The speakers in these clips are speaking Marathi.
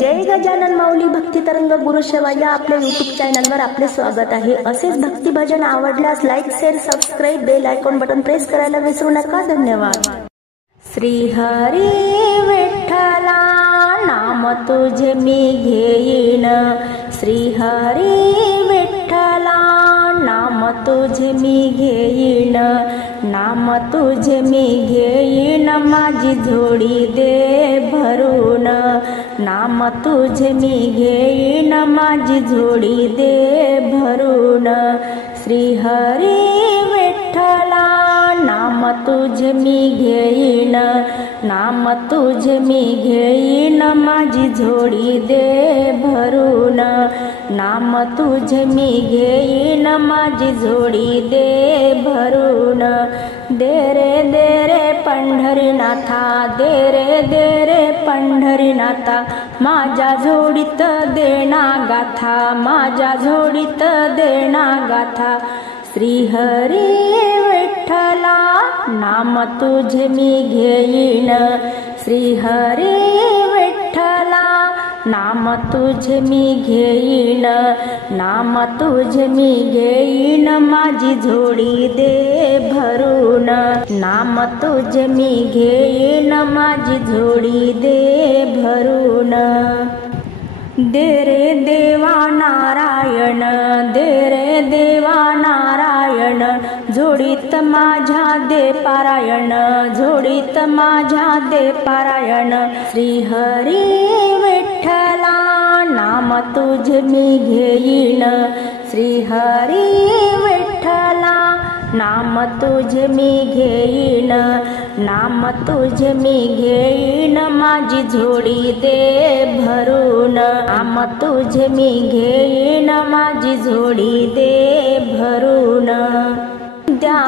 जय गजानन माऊली भक्ती तरंग गुरुसेवा या आपल्या यूट्यूब चॅनलवर आपले स्वागत आहे। असेच भक्ती भजन आवडल्यास like share subscribe bell icon button press करायला विसरू नका। धन्यवाद। श्री हरी विठ्ठला नाम तुझे मी घेईन, श्री हरी विठ्ठला नाम तुझे मी घेईन, नाम तुझे मी घेईन माझी झोडी दे भरून, नाम तुझे मी घेईन माझी झोडी दे भरून। श्री हरी विठ्ठला नाम तुझे मी घेईन, नाम तुझे मी घेईन माझी झोडी दे भरून, नाम तुझे मी घेईन माझी झोडी दे भरून। दे रे पंढरीनाथा, दे रे पंढरीनाथा, माझ्या झोडीत देना गाथा, माझ्या झोडीत देना गाथा। श्री हरी विठ्ठला नाम तुझे मी घेईन, श्री हरी विठ्ठला नाम तुझे मी घेईन, नाम तुझे मी घेईन माझी झोडी दे भरून, नाम तुझे मी घेईन माझी झोडी दे भरून। दे रे देवा नारायण, दे रे देवा नारायण, झोडीत माझ्या दे पारायण, झोडीत माझ्या दे पारायण। श्री हरी विठ्ठला नाम तुझे मी घेईन, श्री हरी विठ्ठला नाम तुझे मी घेईन, नाम तुझे मी घेईन माझी झोडी दे भरून, नाम तुझे मी घेईन माझी झोडी दे भरून। द्या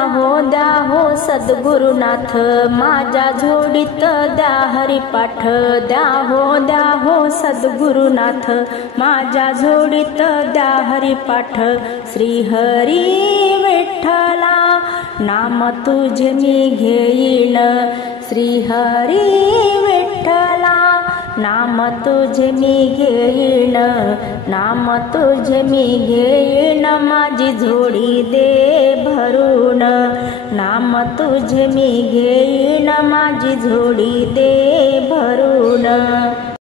हो सद्गुरुनाथ माझ्या झोडीत द्या हरिपाठ, द्या हो सद्गुरुनाथ माझ्या झोडीत द्या हरिपाठ। श्री हरी विठ्ठला नाम तुझे मी घेईन, श्री हरी विठ्ठला नाम तुझे मी घेईन, नाम तुझे मी घेईन माझी झोडी दे भरून, नाम तुझे मी घेईन माझी झोडी दे भरून।